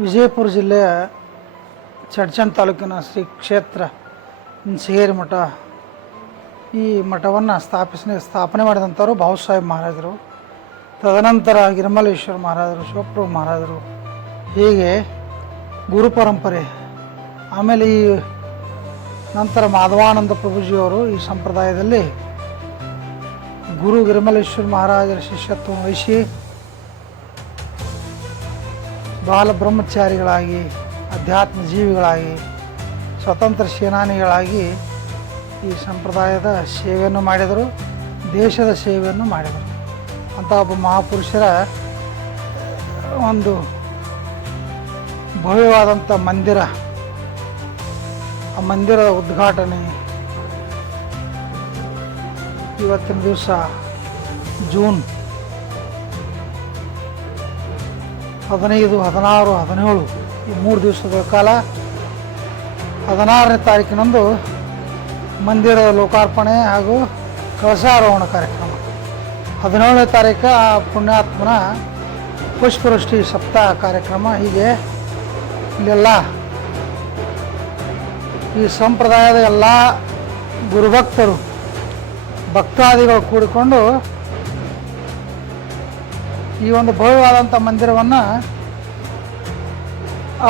ವಿಜಯಪುರ ಜಿಲ್ಲೆಯ ಚಡ್ಚನ್ ತಾಲೂಕಿನ ಶ್ರೀ ಕ್ಷೇತ್ರ ಸಿಹೇರಿ ಮಠ. ಈ ಮಠವನ್ನು ಸ್ಥಾಪಿಸ ಸ್ಥಾಪನೆ ಮಾಡಿದಂಥವ್ರು ಬಾಬುಸಾಹೇಬ್ ಮಹಾರಾಜರು. ತದನಂತರ ಗಿರಿಮಲೇಶ್ವರ ಮಹಾರಾಜರು, ಶಿವಪ್ರಭು ಮಹಾರಾಜರು. ಹೀಗೆ ಗುರು ಪರಂಪರೆ, ಆಮೇಲೆ ಈ ನಂತರ ಮಾಧವಾನಂದ ಪ್ರಭುಜಿಯವರು ಈ ಸಂಪ್ರದಾಯದಲ್ಲಿ ಗುರು ಗಿರಿಮಲೇಶ್ವರ ಮಹಾರಾಜರ ಶಿಷ್ಯತ್ವ ವಹಿಸಿ ಬಾಲ ಬ್ರಹ್ಮಚಾರಿಗಳಾಗಿ, ಅಧ್ಯಾತ್ಮ ಜೀವಿಗಳಾಗಿ, ಸ್ವತಂತ್ರ ಸೇನಾನಿಗಳಾಗಿ ಈ ಸಂಪ್ರದಾಯದ ಸೇವೆಯನ್ನು ಮಾಡಿದರು, ದೇಶದ ಸೇವೆಯನ್ನು ಮಾಡಿದರು. ಅಂಥ ಒಬ್ಬ ಮಹಾಪುರುಷರ, ಒಂದು ಭವ್ಯವಾದಂಥ ಮಂದಿರ, ಆ ಮಂದಿರದ ಉದ್ಘಾಟನೆ ಇವತ್ತಿನ ದಿವಸ ಜೂನ್ ಹದಿನೈದು, ಹದಿನಾರು, ಹದಿನೇಳು ಈ ಮೂರು ದಿವಸಗಳ ಕಾಲ ಹದಿನಾರನೇ ತಾರೀಕಿನಂದು ಮಂದಿರದ ಲೋಕಾರ್ಪಣೆ ಹಾಗೂ ಕಳಸಾರೋಹಣ ಕಾರ್ಯಕ್ರಮ. ಹದಿನೇಳನೇ ತಾರೀಕು ಆ ಪುಣ್ಯಾತ್ಮನ ಪುಷ್ಪವೃಷ್ಟಿ ಸಪ್ತಾಹ ಕಾರ್ಯಕ್ರಮ. ಹೀಗೆ ಇಲ್ಲೆಲ್ಲ ಈ ಸಂಪ್ರದಾಯದ ಎಲ್ಲ ಗುರುಭಕ್ತರು, ಭಕ್ತಾದಿಗಳು ಕೂಡಿಕೊಂಡು ಈ ಒಂದು ಭವ್ಯವಾದಂಥ ಮಂದಿರವನ್ನು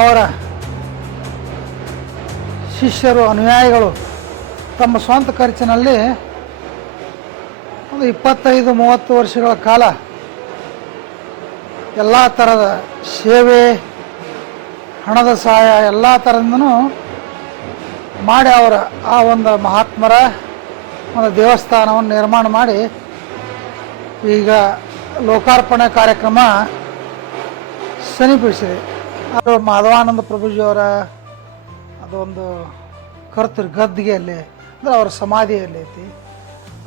ಅವರ ಶಿಷ್ಯರು, ಅನುಯಾಯಿಗಳು ತಮ್ಮ ಸ್ವಂತ ಖರ್ಚಿನಲ್ಲಿ ಒಂದು ಇಪ್ಪತ್ತೈದು, ಮೂವತ್ತು ವರ್ಷಗಳ ಕಾಲ ಎಲ್ಲ ಥರದ ಸೇವೆ, ಹಣದ ಸಹಾಯ ಎಲ್ಲ ಥರದಿಂದನೂ ಮಾಡಿ ಅವರ ಆ ಒಂದು ಮಹಾತ್ಮರ ಒಂದು ದೇವಸ್ಥಾನವನ್ನು ನಿರ್ಮಾಣ ಮಾಡಿ ಈಗ ಲೋಕಾರ್ಪಣೆ ಕಾರ್ಯಕ್ರಮ ಸನಿಪಿಸಿದೆ. ಅದು ಮಾಧವಾನಂದ ಪ್ರಭುಜಿಯವರ ಅದೊಂದು ಕರ್ತೃ ಗದ್ದಿಗೆಯಲ್ಲಿ ಅಂದರೆ ಅವರ ಸಮಾಧಿಯಲ್ಲಿ ಐತಿ.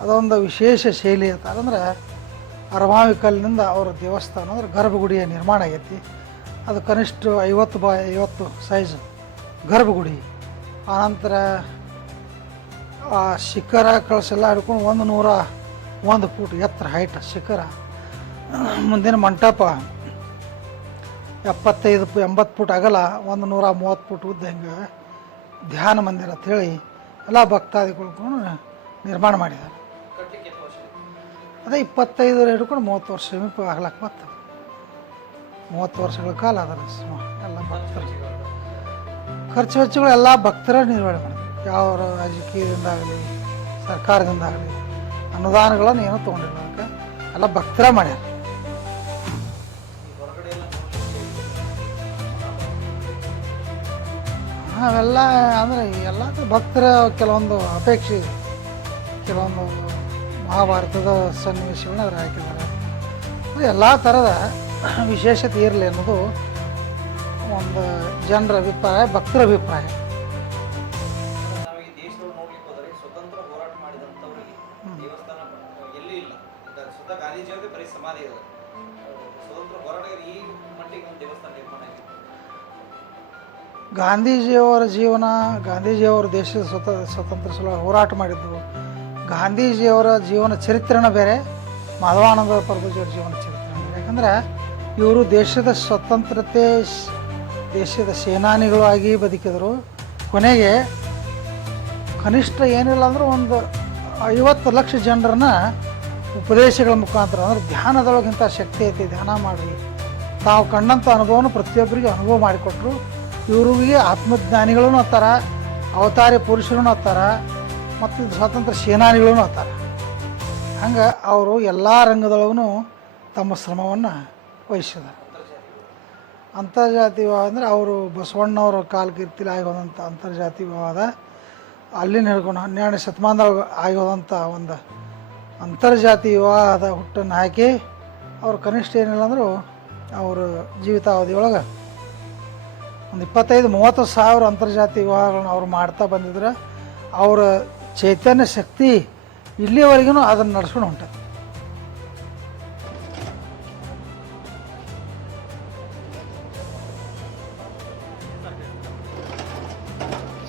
ಅದೊಂದು ವಿಶೇಷ ಶೈಲಿ ಐತೆ ಅದಂದ್ರೆ ಅರಮಾವಿಕಲ್ನಿಂದ ಅವರ ದೇವಸ್ಥಾನ, ಅಂದ್ರೆ ಗರ್ಭಗುಡಿಯ ನಿರ್ಮಾಣ ಆಗೈತಿ. ಅದು ಕನಿಷ್ಠ ಐವತ್ತು ಬೈ ಐವತ್ತು ಸೈಜ್ ಗರ್ಭಗುಡಿ. ಆನಂತರ ಆ ಶಿಖರ ಕಳಸೆಲ್ಲ ಹಿಡ್ಕೊಂಡು ಒಂದು ನೂರ ಒಂದು ಫೂಟ್ ಎತ್ತರ ಹೈಟ್ ಶಿಖರ. ಮುಂದಿನ ಮಂಟಪ ಎಪ್ಪತ್ತೈದು ಎಂಬತ್ತು ಫುಟ್ ಅಗಲ, ಒಂದು ನೂರ ಮೂವತ್ತು ಫುಟ್ ಉದ್ದ ಹಿಂಗೆ ಧ್ಯಾನ ಮಂದಿರ ಅಂತ ಹೇಳಿ ಎಲ್ಲ ಭಕ್ತಾದಿಗಳ್ಕೊಂಡು ನಿರ್ಮಾಣ ಮಾಡಿದ್ದಾರೆ. ಅದೇ ಇಪ್ಪತ್ತೈದರ ಹಿಡ್ಕೊಂಡು ಮೂವತ್ತು ವರ್ಷ ಸಮೀಪ ಆಗ್ಲಕ್ಕೆ ಬರ್ತದೆ. ಮೂವತ್ತು ವರ್ಷಗಳ ಕಾಲ ಅದರ ಎಲ್ಲ ಭಕ್ತರು. ಖರ್ಚು ವೆಚ್ಚಗಳು ಎಲ್ಲ ಭಕ್ತರ ನಿರ್ವಹಣೆ ಮಾಡ್ತಾರೆ ಯಾವ ರಾಜಕೀಯದಿಂದಾಗಲಿ, ಸರ್ಕಾರದಿಂದಾಗಲಿ, ಅನುದಾನಗಳನ್ನು ಏನೂ ತೊಗೊಂಡಿಲ್ಲ. ಅದಕ್ಕೆ ಎಲ್ಲ ಭಕ್ತರ ಮಾಡ್ಯಾರ. ಅವೆಲ್ಲ ಅಂದರೆ ಎಲ್ಲ ಭಕ್ತರ ಕೆಲವೊಂದು ಅಪೇಕ್ಷೆ ಇದೆ. ಕೆಲವೊಂದು ಮಹಾಭಾರತದ ಸನ್ನಿವೇಶಗಳನ್ನ ಅದ್ರ ಹಾಕಿದ್ದಾರೆ. ಎಲ್ಲ ಥರದ ವಿಶೇಷತೆ ಇರಲಿ ಅನ್ನೋದು ಒಂದು ಜನರ ಅಭಿಪ್ರಾಯ ಭಕ್ತರ ಅಭಿಪ್ರಾಯ. ಸಮಾಧಿ ಇದೆ ಸ್ವತಂತ್ರ ಹೋರಾಟಗಾರ ಈ ಮಟ್ಟಿಗೆ ಒಂದು ದೇವಸ್ಥಾನ ನಿರ್ಮಾಣ ಆಗಿದೆ ಗಾಂಧೀಜಿಯವರ ಜೀವನ, ಗಾಂಧೀಜಿಯವರು ದೇಶದ ಸ್ವತ, ಸ್ವತಂತ್ರ ಸಲುವಾಗಿ ಹೋರಾಟ ಮಾಡಿದ್ದು ಗಾಂಧೀಜಿಯವರ ಜೀವನ ಚರಿತ್ರೆನ ಬೇರೆ ಮಾಧವಾನಂದ ಪ್ರಭುಜಿಯವರ ಜೀವನ ಚರಿತ್ರೆ ಯಾಕಂದರೆ ಇವರು ದೇಶದ ಸ್ವತಂತ್ರತೆ, ದೇಶದ ಸೇನಾನಿಗಳು ಆಗಿ ಬದುಕಿದರು. ಕೊನೆಗೆ ಕನಿಷ್ಠ ಏನಿಲ್ಲ ಅಂದ್ರೆ ಒಂದು ಐವತ್ತು ಲಕ್ಷ ಜನರನ್ನ ಉಪದೇಶಗಳ ಮುಖಾಂತರ, ಅಂದ್ರೆ ಧ್ಯಾನದೊಳಗಿಂತ ಶಕ್ತಿ ಐತಿ, ಧ್ಯಾನ ಮಾಡಿ. ತಾವು ಕಂಡಂಥ ಅನುಭವನ ಪ್ರತಿಯೊಬ್ಬರಿಗೆ ಅನುಭವ ಮಾಡಿಕೊಟ್ರು. ಇವ್ರಿಗೆ ಆತ್ಮಜ್ಞಾನಿಗಳೂ ಅತ್ತಾರ ಅವತಾರಿ ಪುರುಷರೂ ಅತ್ತಾರ ಮತ್ತು ಸ್ವಾತಂತ್ರ್ಯ ಸೇನಾನಿಗಳೂ ಅತ್ತಾರ ಹಂಗೆ ಅವರು ಎಲ್ಲ ರಂಗದೊಳಗೂ ತಮ್ಮ ಶ್ರಮವನ್ನು ವಹಿಸಿದ್ದಾರೆ ಅಂತರ್ಜಾತಿ ವಿವಾಹ ಅಂದರೆ ಅವರು ಬಸವಣ್ಣವರ ಕಾಲಕೀರ್ತಿಲಿ ಆಗಿ ಹೋದಂಥ ಅಂತರ್ಜಾತಿ ವಿವಾಹದ ಅಲ್ಲಿನ ಹಿಡ್ಕೊಂಡು ಹನ್ನೆರಡನೇ ಶತಮಾನದೊಳಗೆ ಆಗಿ ಹೋದಂಥ ಒಂದು ಅಂತರ್ಜಾತಿ ವಿವಾಹದ ಹುಟ್ಟನ್ನು ಹಾಕಿ ಅವ್ರು ಕನಿಷ್ಠ ಏನಿಲ್ಲ ಅಂದರೂ ಅವರು ಜೀವಿತಾವಧಿ ಒಳಗೆ ಒಂದು ಇಪ್ಪತ್ತೈದು, ಮೂವತ್ತು ಸಾವಿರ ಅಂತರ್ಜಾತಿ ವಿವಾಹಗಳನ್ನ ಅವ್ರು ಮಾಡ್ತಾ ಬಂದಿದ್ರೆ ಅವರ ಚೈತನ್ಯ ಶಕ್ತಿ ಇಲ್ಲಿವರೆಗೂ ಅದನ್ನು ನಡೆಸ್ಕೊಂಡು ಹೊಂಟದ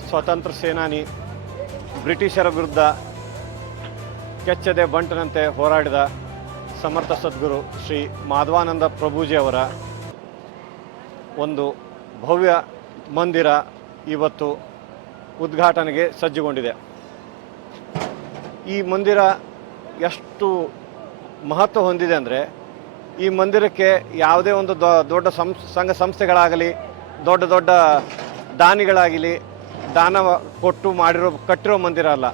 ಸ್ವಾತಂತ್ರ್ಯ ಸೇನಾನಿ, ಬ್ರಿಟಿಷರ ವಿರುದ್ಧ ಕೆಚ್ಚದೆ ಬಂಟನಂತೆ ಹೋರಾಡಿದ ಸಮರ್ಥ ಸದ್ಗುರು ಶ್ರೀ ಮಾಧವಾನಂದ ಪ್ರಭುಜಿಯವರ ಒಂದು ಭವ್ಯ ಮಂದಿರ ಇವತ್ತು ಉದ್ಘಾಟನೆಗೆ ಸಜ್ಜುಗೊಂಡಿದೆ. ಈ ಮಂದಿರ ಎಷ್ಟು ಮಹತ್ವ ಹೊಂದಿದೆ ಅಂದರೆ, ಈ ಮಂದಿರಕ್ಕೆ ಯಾವುದೇ ಒಂದು ದೊಡ್ಡ ಸಂಸ್, ಸಂಘ ಸಂಸ್ಥೆಗಳಾಗಲಿ, ದೊಡ್ಡ ದೊಡ್ಡ ದಾನಿಗಳಾಗಲಿ, ದಾನ ಕೊಟ್ಟು ಮಾಡಿರೋ, ಕಟ್ಟಿರೋ ಮಂದಿರ ಅಲ್ಲ.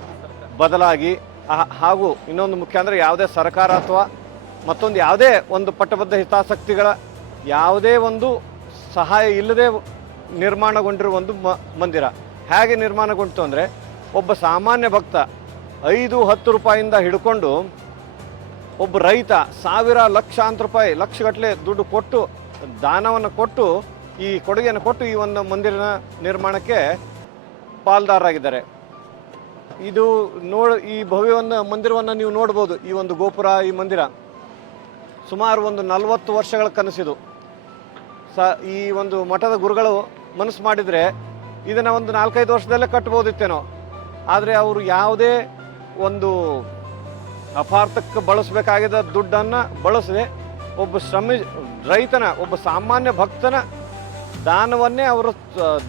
ಬದಲಾಗಿ ಹಾಗೂ ಇನ್ನೊಂದು ಮುಖ್ಯ ಅಂದರೆ ಯಾವುದೇ ಸರ್ಕಾರ ಅಥವಾ ಮತ್ತೊಂದು ಯಾವುದೇ ಒಂದು ಪಟ್ಟಬದ್ಧ ಹಿತಾಸಕ್ತಿಗಳ ಯಾವುದೇ ಒಂದು ಸಹಾಯ ಇಲ್ಲದೆ ನಿರ್ಮಾಣಗೊಂಡಿರುವ ಒಂದು ಮಂದಿರ. ಹೇಗೆ ನಿರ್ಮಾಣಗೊಂಡಿತು ಅಂದರೆ, ಒಬ್ಬ ಸಾಮಾನ್ಯ ಭಕ್ತ ಐದು, ಹತ್ತು ರೂಪಾಯಿಂದ ಹಿಡ್ಕೊಂಡು ಒಬ್ಬ ರೈತ ಸಾವಿರ, ಲಕ್ಷಾಂತರ ರೂಪಾಯಿ, ಲಕ್ಷಗಟ್ಟಲೆ ದುಡ್ಡು ಕೊಟ್ಟು, ದಾನವನ್ನು ಕೊಟ್ಟು, ಈ ಕೊಡುಗೆಯನ್ನು ಕೊಟ್ಟು ಈ ಒಂದು ಮಂದಿರನ ನಿರ್ಮಾಣಕ್ಕೆ ಪಾಲ್ದಾರರಾಗಿದ್ದಾರೆ. ಇದು ನೋಡ, ಈ ಭವ್ಯವನ್ನು, ಮಂದಿರವನ್ನು ನೀವು ನೋಡ್ಬೋದು, ಈ ಒಂದು ಗೋಪುರ, ಈ ಮಂದಿರ. ಸುಮಾರು ಒಂದು ನಲವತ್ತು ವರ್ಷಗಳ ಕನಸಿದು. ಸ, ಈ ಒಂದು ಮಠದ ಗುರುಗಳು ಮನಸ್ಸು ಮಾಡಿದರೆ ಇದನ್ನು ಒಂದು ನಾಲ್ಕೈದು ವರ್ಷದಲ್ಲೇ ಕಟ್ಬೋದಿತ್ತೇನೋ. ಆದರೆ ಅವರು ಯಾವುದೇ ಒಂದು ಅಪಾರ್ಥಕ್ಕೆ ಬಳಸಬೇಕಾಗಿದ್ದ ದುಡ್ಡನ್ನು ಬಳಸದೆ ಒಬ್ಬ ಶ್ರಮಿ ರೈತನ, ಒಬ್ಬ ಸಾಮಾನ್ಯ ಭಕ್ತನ ದಾನವನ್ನೇ ಅವರು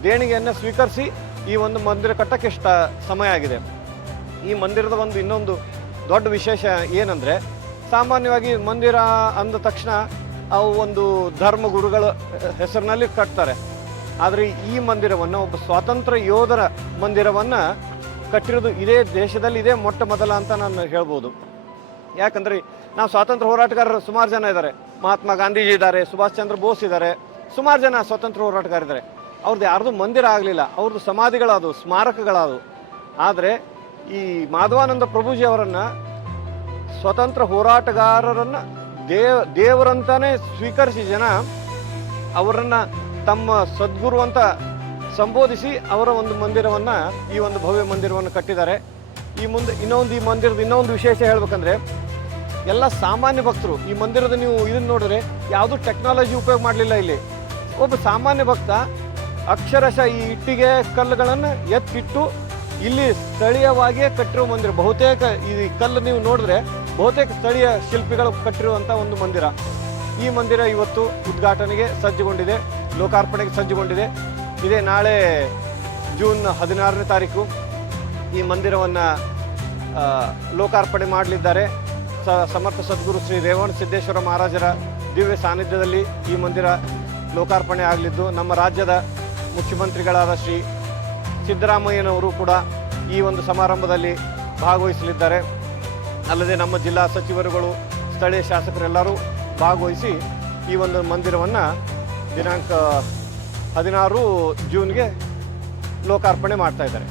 ದೇಣಿಗೆಯನ್ನು ಸ್ವೀಕರಿಸಿ ಈ ಒಂದು ಮಂದಿರ ಕಟ್ಟಕ್ಕೆ ಇಷ್ಟ, ಸಮಯ ಆಗಿದೆ. ಈ ಮಂದಿರದ ಒಂದು ಇನ್ನೊಂದು ದೊಡ್ಡ ವಿಶೇಷ ಏನಂದರೆ, ಸಾಮಾನ್ಯವಾಗಿ ಮಂದಿರ ಅಂದ ತಕ್ಷಣ ಅವು ಒಂದು ಧರ್ಮ ಗುರುಗಳ ಹೆಸರಿನಲ್ಲಿ ಕಟ್ತಾರೆ. ಆದರೆ ಈ ಮಂದಿರವನ್ನು ಒಬ್ಬ ಸ್ವಾತಂತ್ರ್ಯ ಯೋಧರ ಮಂದಿರವನ್ನು ಕಟ್ಟಿರೋದು ಇದೇ ದೇಶದಲ್ಲಿ ಇದೇ ಮೊಟ್ಟ ಮೊದಲ ಅಂತ ನಾನು ಹೇಳ್ಬೋದು. ಯಾಕಂದ್ರೆ ನಾವು ಸ್ವಾತಂತ್ರ್ಯ ಹೋರಾಟಗಾರರು ಸುಮಾರು ಜನ ಇದ್ದಾರೆ ಮಹಾತ್ಮ ಗಾಂಧೀಜಿ ಇದ್ದಾರೆ ಸುಭಾಷ್ ಚಂದ್ರ ಬೋಸ್ ಇದ್ದಾರೆ ಸುಮಾರು ಜನ ಸ್ವಾತಂತ್ರ್ಯ ಹೋರಾಟಗಾರಿದ್ದಾರೆ ಅವ್ರದ್ದು ಯಾರ್ದು ಮಂದಿರ ಆಗಲಿಲ್ಲ ಅವ್ರದ್ದು ಸಮಾಧಿಗಳಾದವು, ಸ್ಮಾರಕಗಳಾದವು. ಆದರೆ ಈ ಮಾಧವಾನಂದ ಪ್ರಭುಜಿ ಅವರನ್ನು ಸ್ವತಂತ್ರ ಹೋರಾಟಗಾರರನ್ನು ದೇವ, ದೇವರಂತಾನೆ ಸ್ವೀಕರಿಸಿ ಜನ ಅವರನ್ನು ತಮ್ಮ ಸದ್ಗುರು ಅಂತ ಸಂಬೋಧಿಸಿ ಅವರ ಒಂದು ಮಂದಿರವನ್ನು, ಈ ಒಂದು ಭವ್ಯ ಮಂದಿರವನ್ನು ಕಟ್ಟಿದ್ದಾರೆ. ಈ ಮುಂದೆ ಇನ್ನೊಂದು, ಈ ಮಂದಿರದ ಇನ್ನೊಂದು ವಿಶೇಷ ಹೇಳ್ಬೇಕಂದ್ರೆ, ಎಲ್ಲ ಸಾಮಾನ್ಯ ಭಕ್ತರು, ಈ ಮಂದಿರದ ನೀವು ಇದನ್ನ ನೋಡಿದ್ರೆ ಯಾವುದೂ ಟೆಕ್ನಾಲಜಿ ಉಪಯೋಗ ಮಾಡಲಿಲ್ಲ ಇಲ್ಲಿ. ಒಬ್ಬ ಸಾಮಾನ್ಯ ಭಕ್ತ ಅಕ್ಷರಶಃ ಈ ಇಟ್ಟಿಗೆ ಕಲ್ಲುಗಳನ್ನು ಎತ್ತಿಟ್ಟು ಇಲ್ಲಿ ಸ್ಥಳೀಯವಾಗಿಯೇ ಕಟ್ಟಿರುವ ಮಂದಿರ. ಬಹುತೇಕ ಈ ಕಲ್ಲು ನೀವು ನೋಡಿದ್ರೆ ಬಹುತೇಕ ಸ್ಥಳೀಯ ಶಿಲ್ಪಿಗಳು ಕಟ್ಟಿರುವಂಥ ಒಂದು ಮಂದಿರ. ಈ ಮಂದಿರ ಇವತ್ತು ಉದ್ಘಾಟನೆಗೆ ಸಜ್ಜುಗೊಂಡಿದೆ, ಲೋಕಾರ್ಪಣೆಗೆ ಸಜ್ಜುಗೊಂಡಿದೆ. ಇದೇ ನಾಳೆ ಜೂನ್ ಹದಿನಾರನೇ ತಾರೀಕು ಈ ಮಂದಿರವನ್ನು ಲೋಕಾರ್ಪಣೆ ಮಾಡಲಿದ್ದಾರೆ. ಸಮರ್ಥ ಸದ್ಗುರು ಶ್ರೀ ರೇವಣ ಸಿದ್ದೇಶ್ವರ ಮಹಾರಾಜರ ದಿವ್ಯ ಸಾನ್ನಿಧ್ಯದಲ್ಲಿ ಈ ಮಂದಿರ ಲೋಕಾರ್ಪಣೆ ಆಗಲಿದ್ದು ನಮ್ಮ ರಾಜ್ಯದ ಮುಖ್ಯಮಂತ್ರಿಗಳಾದ ಶ್ರೀ ಸಿದ್ದರಾಮಯ್ಯನವರು ಕೂಡ ಈ ಒಂದು ಸಮಾರಂಭದಲ್ಲಿ ಭಾಗವಹಿಸಲಿದ್ದಾರೆ. ಅಲ್ಲದೆ ನಮ್ಮ ಜಿಲ್ಲಾ ಸಚಿವರುಗಳು, ಸ್ಥಳೀಯ ಶಾಸಕರೆಲ್ಲರೂ ಭಾಗವಹಿಸಿ ಈ ಒಂದು ಮಂದಿರವನ್ನು ದಿನಾಂಕ ಹದಿನಾರು ಜೂನ್ಗೆ ಲೋಕಾರ್ಪಣೆ ಮಾಡ್ತಾ ಇದ್ದಾರೆ.